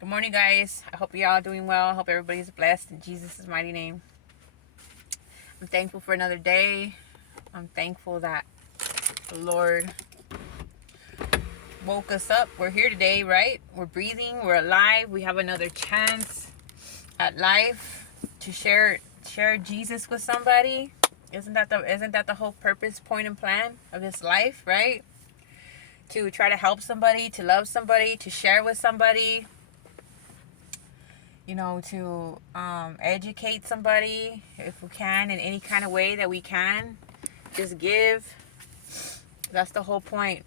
Good morning, guys. I hope you're all doing well. I hope everybody's blessed in Jesus' mighty name. I'm thankful for another day. I'm thankful that the Lord woke us up. We're here today, right? We're breathing. We're alive. We have another chance at life to share Jesus with somebody. Isn't that the whole purpose, point, and plan of this life, right? To try to help somebody, to love somebody, to share with somebody, to educate somebody if we can in any kind of way that we can. Just give. That's the whole point.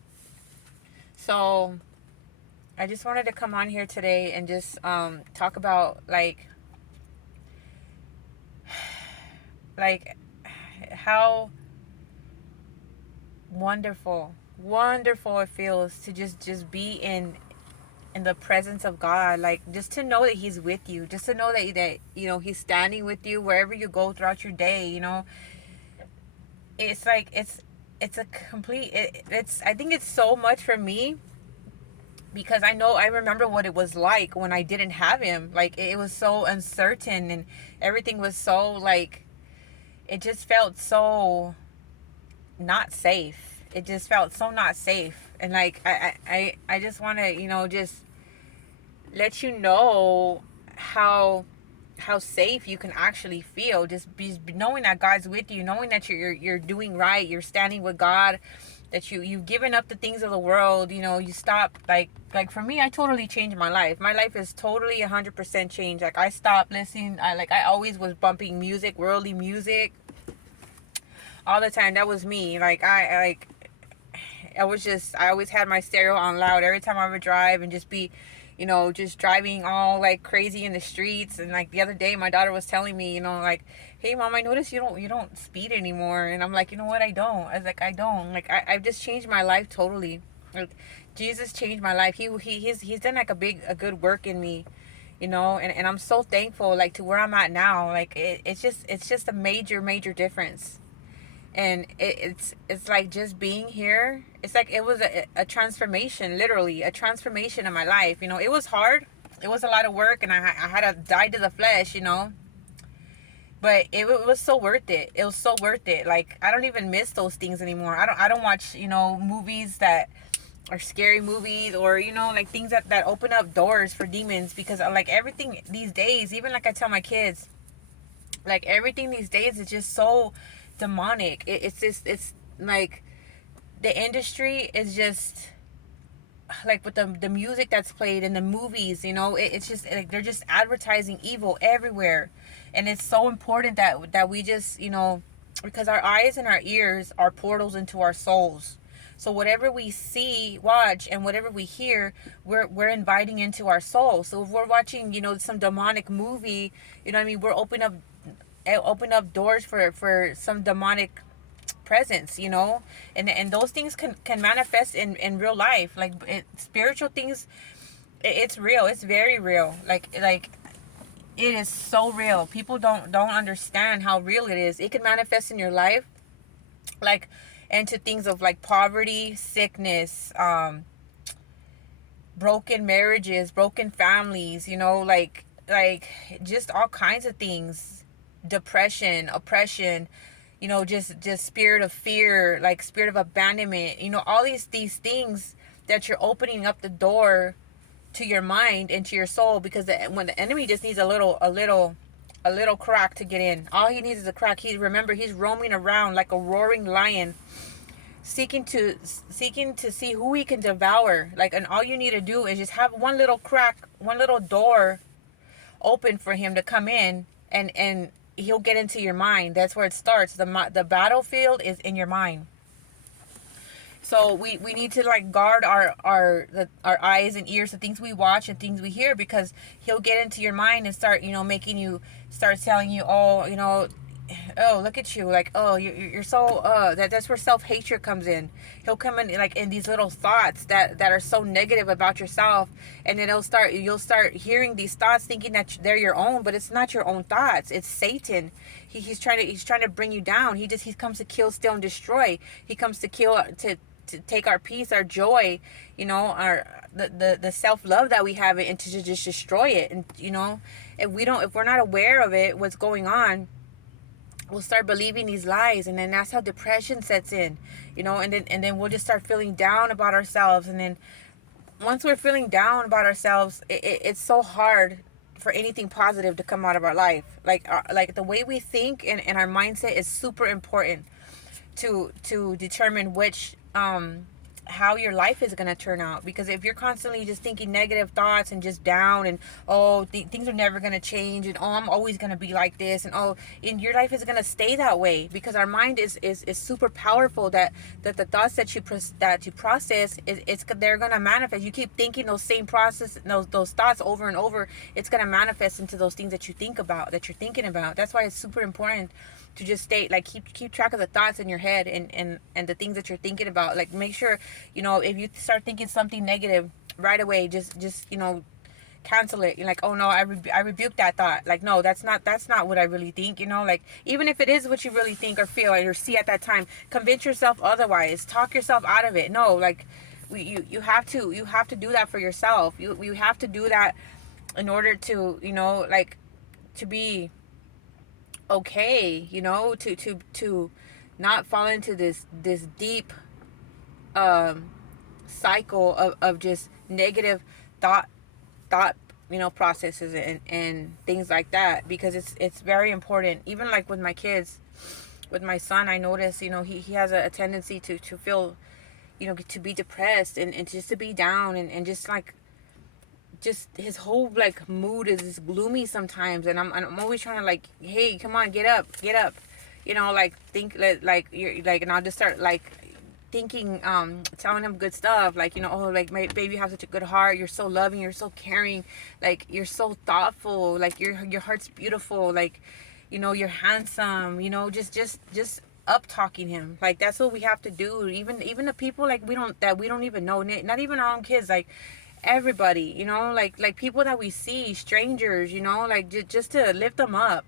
So I just wanted to come on here today and just talk about like how wonderful it feels to just be in the presence of God, like just to know that He's with you, just to know that He's standing with you wherever you go throughout your day. It's like it's a complete it's I think it's so much for me, because I remember what it was like when I didn't have Him. Like, it was so uncertain, and everything was so, like, it just felt so not safe. It just felt so not safe. And like I just want to just let you know how safe you can actually feel, just be knowing that God's with you, knowing that you're doing right, you're standing with God, that you've given up the things of the world. You stop, like for me, I totally changed my life. My life is totally 100% changed. Like, I stopped listening. I always was bumping music, worldly music, all the time. That was me. I always had my stereo on loud every time I would drive, and just be, just driving all like crazy in the streets. And like the other day, my daughter was telling me, like, "Hey, mom, I noticed you don't speed anymore." And I'm like, you know what? I don't. I was like, I don't. Like, I've just changed my life totally. Like, Jesus changed my life. He's done like a good work in me. And I'm so thankful, like, to where I'm at now. Like, it's just a major difference. And it's like, just being here, it's like it was a transformation, literally a transformation in my life. It was hard, it was a lot of work, and I had to die to the flesh, but it was so worth it. It was so worth it. Like, I don't even miss those things anymore. I don't watch movies that are scary movies, or like things that open up doors for demons, because like everything these days, even like I tell my kids, like everything these days is just so demonic. It's like the industry is just like, with the music that's played in the movies. It's just like they're just advertising evil everywhere. And it's so important that we just, because our eyes and our ears are portals into our souls. So whatever we see, watch, and whatever we hear, we're inviting into our soul. So if we're watching, some demonic movie, what I mean, we're open up doors for some demonic presence. And those things can manifest in real life. Like, spiritual things, it's real. It's very real. Like it is so real. People don't understand how real it is. It can manifest in your life, like, into things of like poverty, sickness, broken marriages, broken families, like just all kinds of things. Depression, oppression, just spirit of fear, like spirit of abandonment, all these things, that you're opening up the door to your mind and to your soul. Because when the enemy just needs a little crack to get in, all he needs is a crack. He's roaming around like a roaring lion, seeking to see who he can devour. Like, and all you need to do is just have one little crack, one little door open for him to come in, and he'll get into your mind. That's where it starts. The battlefield is in your mind. So we need to, like, guard our eyes and ears, the things we watch and things we hear, because he'll get into your mind and start, making you, start telling you, oh, look at you, like, oh, you're so, that's where self-hatred comes in. He'll come in, like, in these little thoughts that are so negative about yourself. And then you'll start hearing these thoughts, thinking that they're your own, but it's not your own thoughts. It's Satan. He's trying to bring you down. He comes to kill, steal, and destroy. He comes to kill, to to take our peace, our joy, you know, our the self-love that we have, and to just destroy it. And you know, if we're not aware of it, what's going on, we'll start believing these lies, and then that's how depression sets in, you know. And then we'll just start feeling down about ourselves. And then once we're feeling down about ourselves, it's so hard for anything positive to come out of our life. Like the way we think and our mindset is super important to determine which how your life is going to turn out. Because if you're constantly just thinking negative thoughts and just down, and things are never going to change, and I'm always going to be like this, and your life is going to stay that way. Because our mind is super powerful, that the thoughts that you process they're going to manifest. You keep thinking those same process, those thoughts over and over, it's going to manifest into those things that you're thinking about. That's why it's super important to just stay, like, keep track of the thoughts in your head, and the things that you're thinking about. Like, make sure, you know, if you start thinking something negative, right away, just you know, cancel it. You're like, oh no, I rebuke that thought. Like, no, that's not what I really think, you know. Like, even if it is what you really think or feel or see at that time, convince yourself otherwise. Talk yourself out of it. No, like, you have to do that for yourself. You have to do that in order to, you know, like, to be okay, you know, to not fall into this deep cycle of just negative thought, you know, processes and things like that. Because it's very important. Even like with my kids, with my son, I notice, you know, he has a tendency to feel, you know, to be depressed and just to be down, and just like, just his whole like mood is gloomy sometimes. And I'm always trying to, like, hey, come on, get up, you know, like, think, like, you're like, and I'll just start like thinking, telling him good stuff, like, you know, oh, like, my baby, you have such a good heart, you're so loving, you're so caring, like, you're so thoughtful, like, your heart's beautiful, like, you know, you're handsome, you know, just up talking him. Like, that's what we have to do. Even the people, like, we don't even know, not even our own kids, like, everybody, you know, like people that we see, strangers, you know, like, just to lift them up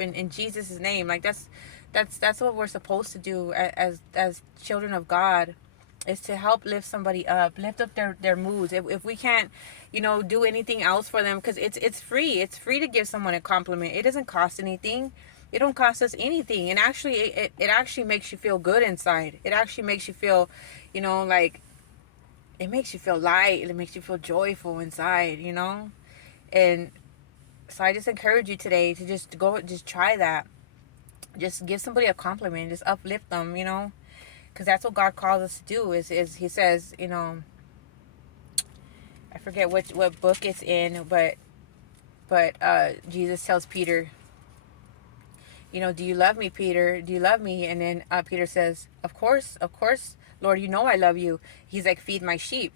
in Jesus' name. Like, that's what we're supposed to do as children of God, is to help lift somebody up, lift up their moods. If we can't, you know, do anything else for them, because it's free to give someone a compliment. It doesn't cost anything. It don't cost us anything. And actually, it actually makes you feel good inside. It actually makes you feel, you know, like, it makes you feel light. It makes you feel joyful inside, you know. And so I just encourage you today to just try that. Just give somebody a compliment. Just uplift them, you know. Because that's what God calls us to do. Is he says, you know, I forget what book it's in, but Jesus tells Peter, you know, do you love me, Peter? Do you love me? And then Peter says, of course, Lord, you know I love you. He's like, feed my sheep.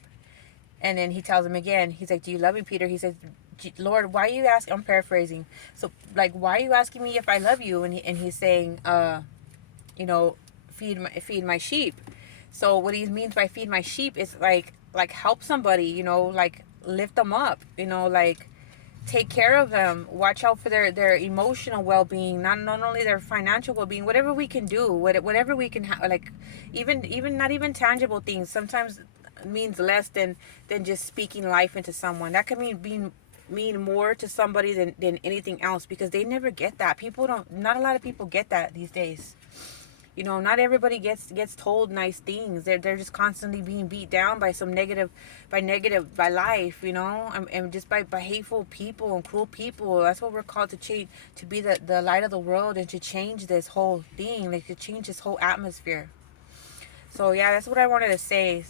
And then he tells him again, he's like, do you love me, Peter? He says, Lord, why are you asking? I'm paraphrasing. So, like, why are you asking me if I love you? And he's saying, you know, feed my sheep. So what he means by feed my sheep is like help somebody, you know, like, lift them up, you know, like, take care of them, watch out for their emotional well-being, not only their financial well-being. Whatever we can do, whatever we can like, even not even tangible things sometimes means less than just speaking life into someone. That can mean more to somebody than anything else, because they never get that. Not a lot of people get that these days. You know, not everybody gets told nice things. They're just constantly being beat down by by life, you know, and just by hateful people and cruel people. That's what we're called to change, to be the light of the world, and to change this whole thing, like, to change this whole atmosphere. So yeah, that's what I wanted to say.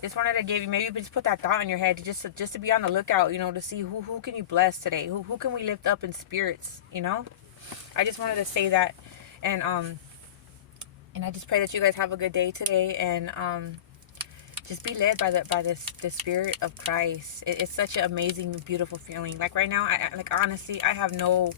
Just wanted to give you, maybe just put that thought in your head, just to be on the lookout, you know, to see who can you bless today, who can we lift up in spirits, you know. I just wanted to say that. And I just pray that you guys have a good day today, and just be led by the Spirit of Christ. It's such an amazing, beautiful feeling. Like, right now, I like, honestly, I have no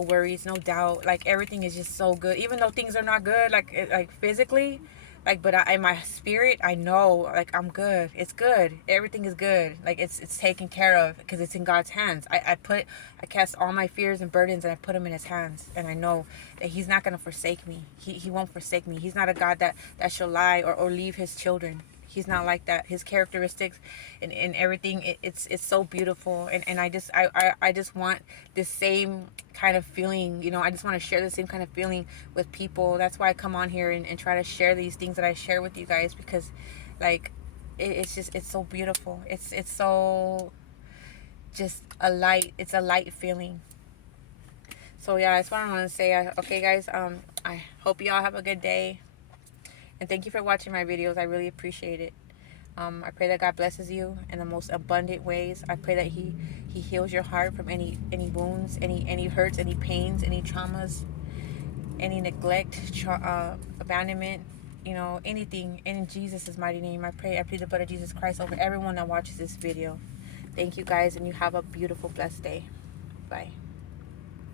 worries, no doubt. Like, everything is just so good, even though things are not good, like physically. like, but in my spirit, I know, like, I'm good. It's good. Everything is good. Like, it's taken care of because it's in God's hands. I cast all my fears and burdens and I put them in his hands. And I know that he's not going to forsake me. He won't forsake me. He's not a God that shall lie or leave his children. He's not like that. His characteristics and everything, it's so beautiful. And I just want this same kind of feeling, you know. I just want to share the same kind of feeling with people. That's why I come on here and try to share these things that I share with you guys, because like it's just, it's so beautiful. It's so just a light. It's a light feeling. So yeah, that's what I want to say. Okay guys, I hope y'all have a good day. And thank you for watching my videos. I really appreciate it. I pray that God blesses you in the most abundant ways. I pray that He heals your heart from any wounds, any hurts, any pains, any traumas, any neglect, abandonment, you know, anything. In Jesus' mighty name, I pray. I plead the blood of Jesus Christ over everyone that watches this video. Thank you guys, and you have a beautiful, blessed day. Bye.